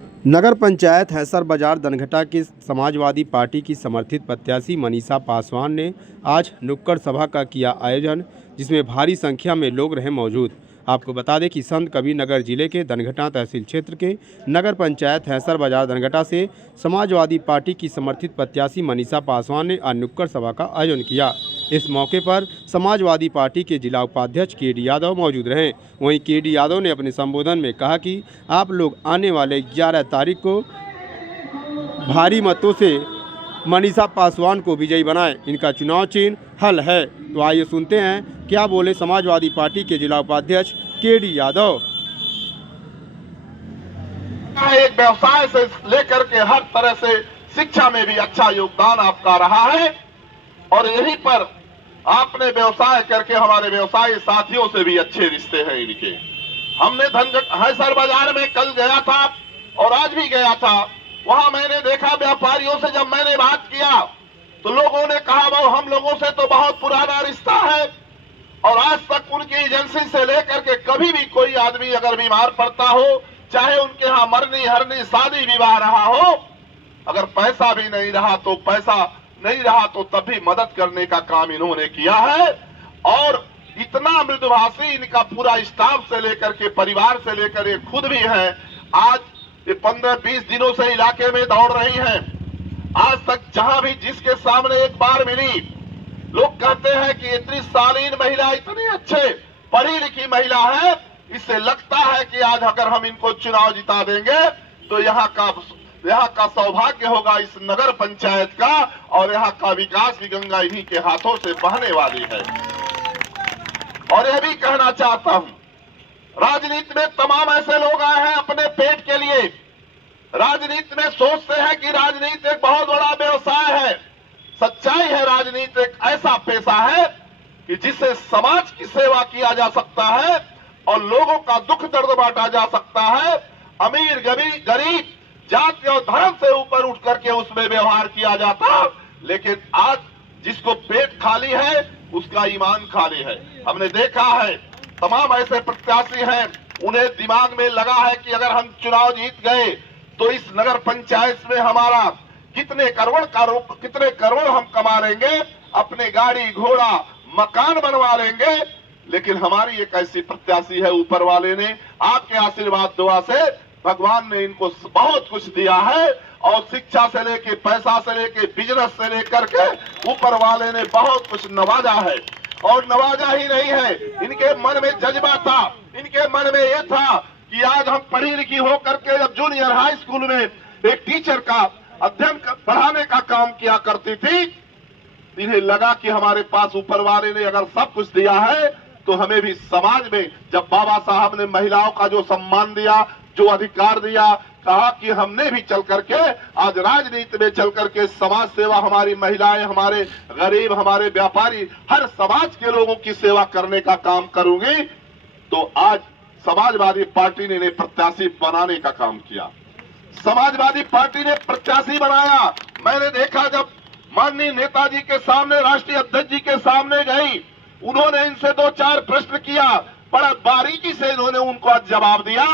नगर पंचायत हैसर बाजार दनघटा की समाजवादी पार्टी की समर्थित प्रत्याशी मनीषा पासवान ने आज नुक्कड़ सभा का किया आयोजन, जिसमें भारी संख्या में लोग रहे मौजूद। आपको बता दें कि संत कबीर नगर जिले के दनघटा तहसील क्षेत्र के नगर पंचायत हैसर बाजार दनघटा से समाजवादी पार्टी की समर्थित प्रत्याशी मनीषा पासवान ने आज नुक्कड़ सभा का आयोजन किया। इस मौके पर समाजवादी पार्टी के जिला उपाध्यक्ष के.डी. यादव मौजूद रहे। वहीं के.डी. यादव ने अपने संबोधन में कहा कि आप लोग आने वाले 11 तारीख को भारी मतों से मनीषा पासवान को विजयी बनाएं। इनका चुनाव चिन्ह हल है। तो आइए सुनते हैं क्या बोले समाजवादी पार्टी के जिला उपाध्यक्ष के.डी. यादव। एक व्यवसाय से लेकर के हर तरह से शिक्षा में भी अच्छा योगदान आपका रहा है और यहीं पर आपने व्यवसाय करके हमारे व्यवसायी साथियों से भी अच्छे रिश्ते हैं इनके। हमने हैसर बाजार में कल गया था और आज भी गया था। वहां मैंने देखा व्यापारियों से जब मैंने बात किया तो लोगों ने कहा वो हम लोगों से तो बहुत पुराना रिश्ता है और आज तक उनकी एजेंसी से लेकर के कभी भी कोई आदमी अगर बीमार पड़ता हो, चाहे उनके यहाँ मरनी हरनी शादी विवाह रहा हो, अगर पैसा भी नहीं रहा तो तब भी मदद करने का काम इन्होंने किया है। और इतना मृदुभाषी इनका पूरा स्टाफ से लेकर के परिवार से लेकर ये खुद भी है। आज ये 15-20 दिनों से इलाके में दौड़ रही हैं। आज तक जहां भी जिसके सामने एक बार मिली, लोग कहते हैं कि इतनी शालीन महिला, इतनी अच्छे पढ़ी लिखी महिला है, इससे लगता है कि आज अगर हम इनको चुनाव जिता देंगे तो यहाँ का सौभाग्य होगा इस नगर पंचायत का और यहाँ का विकास की गंगा इन्हीं के हाथों से बहने वाली है। और यह भी कहना चाहता हूं, राजनीति में तमाम ऐसे लोग आए हैं अपने पेट के लिए। राजनीति में सोचते हैं कि राजनीति एक बहुत बड़ा व्यवसाय है। सच्चाई है, राजनीति एक ऐसा पेशा है कि जिससे समाज की सेवा किया जा सकता है और लोगों का दुख दर्द बांटा जा सकता है। अमीर गरीब जाति और धर्म से ऊपर उठ करके उसमें व्यवहार किया जाता। लेकिन आज जिसको पेट खाली है उसका ईमान खाली है। हमने देखा है तमाम ऐसे प्रत्याशी हैं, उन्हें दिमाग में लगा है कि अगर हम चुनाव जीत गए तो इस नगर पंचायत में हमारा कितने करोड़ हम कमा लेंगे, अपने गाड़ी घोड़ा मकान बनवा लेंगे। लेकिन हमारी एक ऐसी प्रत्याशी है, ऊपर वाले ने आपके आशीर्वाद दुआ से भगवान ने इनको बहुत कुछ दिया है और शिक्षा से लेके पैसा से लेके बिजनेस से लेकर के ऊपर वाले ने बहुत कुछ नवाजा है। और नवाजा ही नहीं है, इनके मन में जज्बा था, इनके मन में यह था कि आज हम पढ़ी लिखी होकर के जब जूनियर हाई स्कूल में एक टीचर का पढ़ाने का काम किया करती थी, इन्हें लगा कि हमारे पास ऊपर वाले ने अगर सब कुछ दिया है तो हमें भी समाज में, जब बाबा साहब ने महिलाओं का जो सम्मान दिया, जो अधिकार दिया, कहा कि हमने भी चल करके आज राजनीति में चल करके समाज सेवा, हमारी महिलाएं, हमारे गरीब, हमारे व्यापारी, हर समाज के लोगों की सेवा करने का काम करूंगी। तो आज समाजवादी पार्टी ने इन्हें प्रत्याशी बनाने का काम किया। समाजवादी पार्टी ने प्रत्याशी बनाया। मैंने देखा जब माननीय नेताजी के सामने, राष्ट्रीय अध्यक्ष जी के सामने गई, उन्होंने इनसे 2-4 प्रश्न किया, बड़ा बारीकी से इन्होंने उनको जवाब दिया।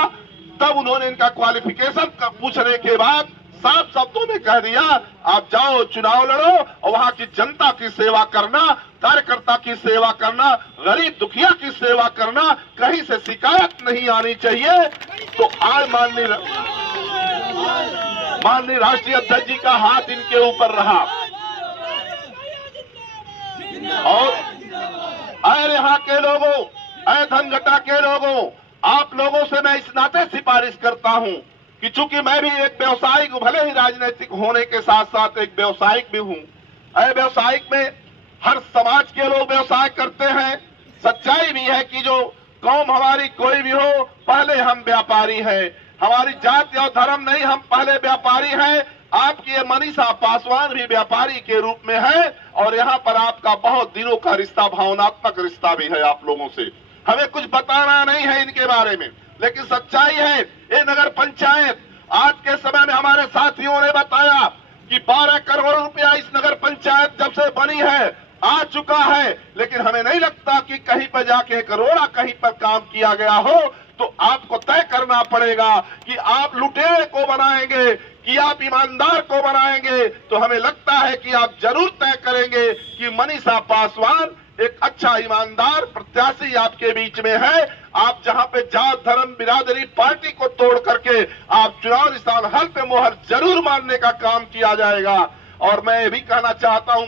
तब उन्होंने इनका क्वालिफिकेशन पूछने के बाद साफ शब्दों में कह दिया, आप जाओ चुनाव लड़ो और वहां की जनता की सेवा करना, कार्यकर्ता की सेवा करना, गरीब दुखिया की सेवा करना, कहीं से शिकायत नहीं आनी चाहिए। तो आज माननीय राष्ट्रीय अध्यक्ष जी का हाथ इनके ऊपर रहा। और अरे यहाँ के लोगों, धनघटा के लोगों, आप लोगों से मैं इस नाते सिफारिश करता हूं कि चूंकि मैं भी एक व्यवसायिक, भले ही राजनीतिक होने के साथ साथ एक व्यवसायिक भी हूं। व्यवसायिक में हर समाज के लोग व्यवसाय करते हैं। सच्चाई भी है कि जो कौम हमारी कोई भी हो, पहले हम व्यापारी हैं। हमारी जाति और धर्म नहीं, हम पहले व्यापारी हैं। आपकी ये मनीषा पासवान भी व्यापारी के रूप में है और यहाँ पर आपका बहुत दिनों का रिश्ता, भावनात्मक रिश्ता भी है आप लोगों से। हमें कुछ बताना नहीं है इनके बारे में, लेकिन सच्चाई है ये नगर पंचायत आज के समय में हमारे साथियों ने बताया कि 12 करोड़ रुपया इस नगर पंचायत जब से बनी है आ चुका है। लेकिन हमें नहीं लगता कि कहीं पर जाके करोड़ा कहीं पर काम किया गया हो। तो आपको तय करना पड़ेगा कि आप लुटेरे को बनाएंगे कि आप ईमानदार को बनाएंगे। तो हमें लगता है कि आप जरूर तय करेंगे कि मनीषा पासवान एक अच्छा ईमानदार प्रत्याशी आपके बीच में है। आप जहां पे जात धर्म बिरादरी पार्टी को तोड़ करके आप चुनाव निशान हल पे मोहर जरूर मारने का काम किया जाएगा। और मैं ये भी कहना चाहता हूं,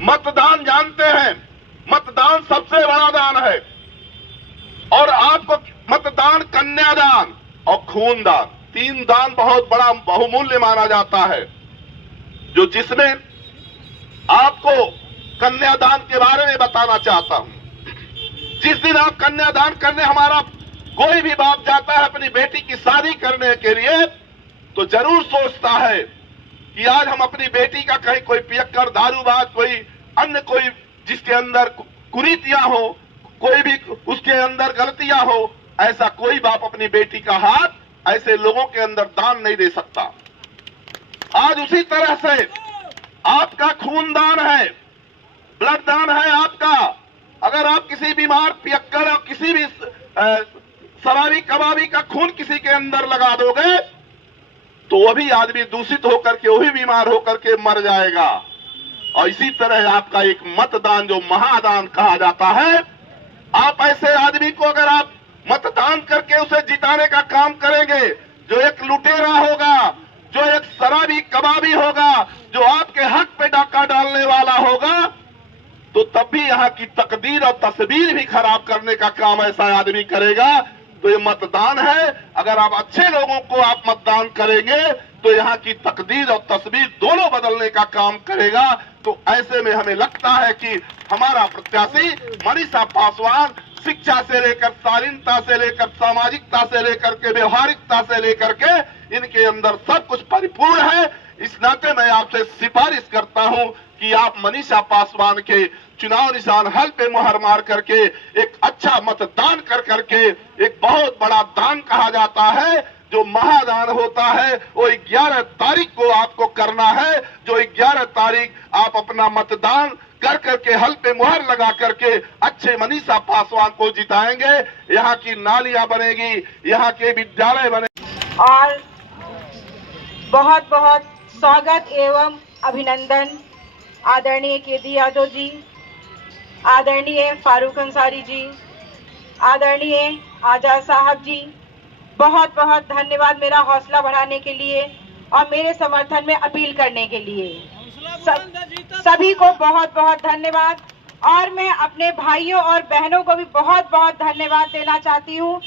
मतदान जानते हैं, मतदान सबसे बड़ा दान है। और आपको मतदान, कन्यादान और खूनदान, 3 दान बहुत बड़ा बहुमूल्य माना जाता है। जो जिसमें आपको कन्यादान के बारे में बताना चाहता हूं। जिस दिन आप कन्यादान करने हमारा कोई भी बाप जाता है अपनी बेटी की शादी करने के लिए, तो जरूर सोचता है कि आज हम अपनी बेटी का कहीं कोई पियक्कर, दारूबाज, कोई अन्य कोई जिसके अंदर कुरीतियां हो, कोई भी उसके अंदर गलतियां हो, ऐसा कोई बाप अपनी बेटी का हाथ ऐसे लोगों के अंदर दान नहीं दे सकता। आज उसी तरह से आपका खूनदान है, ब्लड दान है आपका। अगर आप किसी बीमार पियक्कर और किसी भी शराबी कबाबी का खून किसी के अंदर लगा दोगे तो वो भी आदमी दूषित होकर के, वो भी बीमार होकर के मर जाएगा। और इसी तरह आपका एक मतदान जो महादान कहा जाता है, आप ऐसे आदमी को अगर आप मतदान करके उसे जिताने का काम करेंगे, जो एक लुटेरा होगा, जो एक शराबी कबाबी होगा, जो आपके हक पे डाका डालने वाला होगा, तो तब भी यहाँ की तकदीर और तस्वीर भी खराब करने का काम ऐसा आदमी करेगा। तो ये मतदान है। अगर आप अच्छे लोगों को आप मतदान करेंगे तो यहाँ की तकदीर और तस्वीर दोनों बदलने का काम करेगा। तो ऐसे में हमें लगता है कि हमारा प्रत्याशी मनीषा पासवान शिक्षा से लेकर, शालीनता से लेकर, सामाजिकता से लेकर के, व्यवहारिकता से लेकर के इनके अंदर सब कुछ परिपूर्ण है। इस नाते मैं आपसे सिफारिश करता हूं कि आप मनीषा पासवान के चुनाव निशान हल पे मुहर मार करके एक अच्छा मतदान कर करके, एक बहुत बड़ा दान कहा जाता है जो महादान होता है, वो 11 तारीख को आपको करना है। जो 11 तारीख आप अपना मतदान कर करके हल पे मुहर लगा करके अच्छे मनीषा पासवान को जिताएंगे। यहाँ की नालियां बनेगी, यहाँ के विद्यालय बनेंगे। और बहुत बहुत स्वागत एवं अभिनंदन आदरणीय केदी यादव जी, आदरणीय फारूक अंसारी जी, आदरणीय आजाद साहब जी, बहुत बहुत धन्यवाद मेरा हौसला बढ़ाने के लिए और मेरे समर्थन में अपील करने के लिए। सभी को बहुत बहुत धन्यवाद। और मैं अपने भाइयों और बहनों को भी बहुत बहुत धन्यवाद देना चाहती हूँ,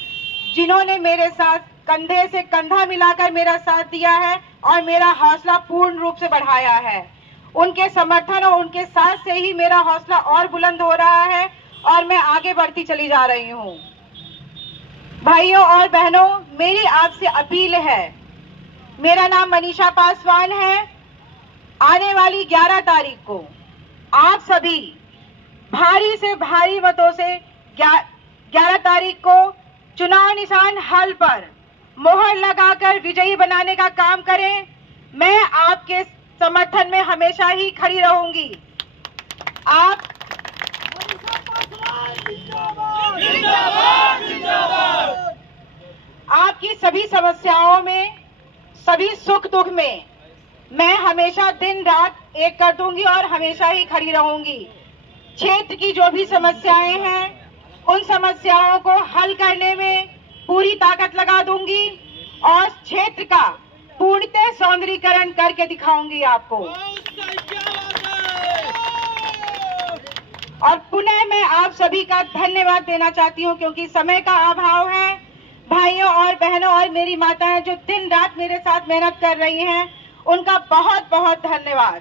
जिन्होंने मेरे साथ कंधे से कंधा मिलाकर मेरा साथ दिया है और मेरा हौसला पूर्ण रूप से बढ़ाया है। उनके समर्थन और उनके साथ से ही मेरा हौसला और बुलंद हो रहा है और मैं आगे बढ़ती चली जा रही हूँ। भाइयों और बहनों, मेरी आपसे अपील है, मेरा नाम मनीषा पासवान है। आने वाली 11 तारीख को आप सभी भारी से भारी मतों से 11 तारीख को चुनाव निशान हल पर मोहर लगाकर विजयी बनाने का काम करें। मैं आपके समर्थन में हमेशा ही खड़ी रहूंगी। आप आपकी सभी समस्याओं में, सभी सुख दुख में मैं हमेशा दिन रात एक कर दूंगी और हमेशा ही खड़ी रहूंगी। क्षेत्र की जो भी समस्याएं हैं, उन समस्याओं को हल करने में पूरी ताकत लगा दूंगी और क्षेत्र का पूर्णतः सौंदर्यीकरण करके दिखाऊंगी आपको। और पुनः मैं आप सभी का धन्यवाद देना चाहती हूं, क्योंकि समय का अभाव है। भाइयों और बहनों और मेरी माताएं जो दिन रात मेरे साथ मेहनत कर रही हैं, उनका बहुत बहुत धन्यवाद।